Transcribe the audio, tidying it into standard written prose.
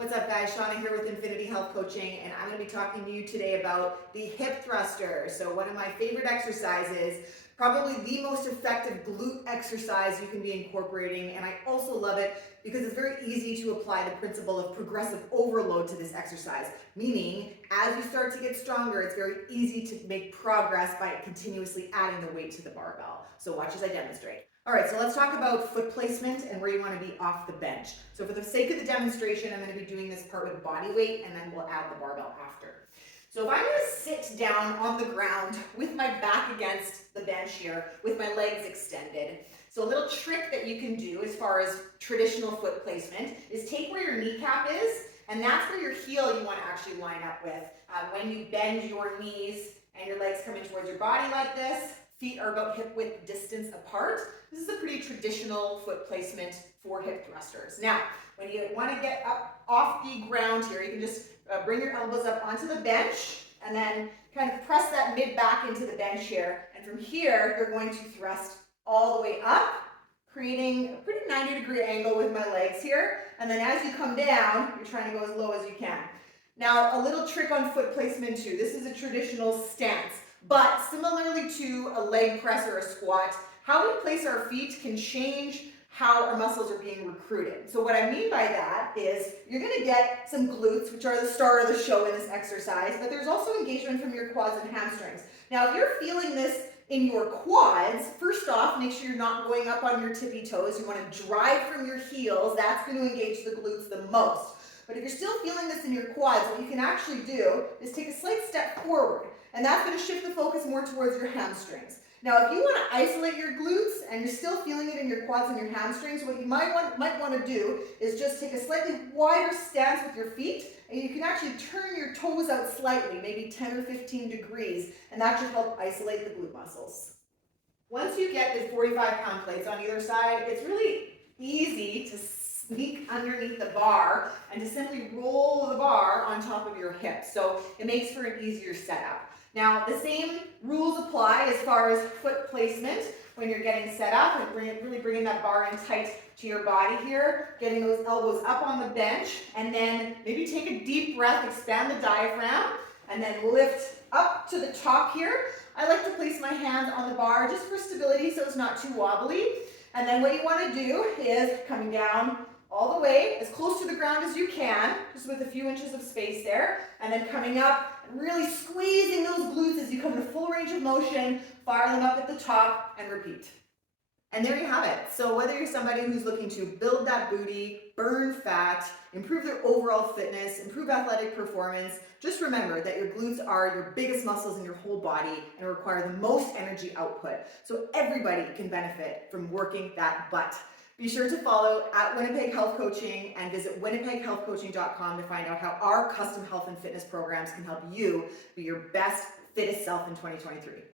What's up guys, Shauna here with Infinity Health Coaching, and I'm going to be talking to you today about the hip thruster. So one of my favorite exercises, probably the most effective glute exercise you can be incorporating, and I also love it because it's very easy to apply the principle of progressive overload to this exercise, meaning as you start to get stronger, it's very easy to make progress by continuously adding the weight to the barbell. So watch as I demonstrate. All right, so let's talk about foot placement and where you want to be off the bench. So for the sake of the demonstration, I'm going to be doing this part with body weight, and then we'll add the barbell after. So if I'm going to sit down on the ground with my back against the bench here, with my legs extended. So a little trick that you can do as far as traditional foot placement is take where your kneecap is, and that's where your heel you want to actually line up with. When you bend your knees and your legs come in towards your body like this, feet are about hip width distance apart. This is a pretty traditional foot placement for hip thrusters. Now, when you want to get up off the ground here, you can just bring your elbows up onto the bench and then kind of press that mid back into the bench here. And from here, you're going to thrust all the way up, creating a pretty 90-degree angle with my legs here. And then as you come down, you're trying to go as low as you can. Now, a little trick on foot placement too. This is a traditional stance, but similarly to a leg press or a squat, how we place our feet can change how our muscles are being recruited. So what I mean by that is you're going to get some glutes, which are the star of the show in this exercise, but there's also engagement from your quads and hamstrings. Now, if you're feeling this in your quads, first off, make sure you're not going up on your tippy toes. You want to drive from your heels. That's going to engage the glutes the most. But if you're still feeling this in your quads, what you can actually do is take a slight step forward, and that's going to shift the focus more towards your hamstrings. Now, if you want to isolate your glutes and you're still feeling it in your quads and your hamstrings, what you might want to do is just take a slightly wider stance with your feet, and you can actually turn your toes out slightly, maybe 10 or 15 degrees, and that should help isolate the glute muscles. Once you get the 45-pound plates on either side, it's really easy to sneak underneath the bar and to simply roll the bar on top of your hips. So it makes for an easier setup. Now, the same rules apply as far as foot placement when you're getting set up and really bringing that bar in tight to your body here, getting those elbows up on the bench, and then maybe take a deep breath, expand the diaphragm, and then lift up to the top here. I like to place my hands on the bar just for stability so it's not too wobbly. And then what you want to do is coming down all the way, as close to the ground as you can, just with a few inches of space there, and then coming up and really squeezing those glutes as you come to full range of motion, fire them up at the top, and repeat. And there you have it. So whether you're somebody who's looking to build that booty, burn fat, improve their overall fitness, improve athletic performance, just remember that your glutes are your biggest muscles in your whole body and require the most energy output. So everybody can benefit from working that butt. Be sure to follow at Winnipeg Health Coaching and visit winnipeghealthcoaching.com to find out how our custom health and fitness programs can help you be your best, fittest self in 2023.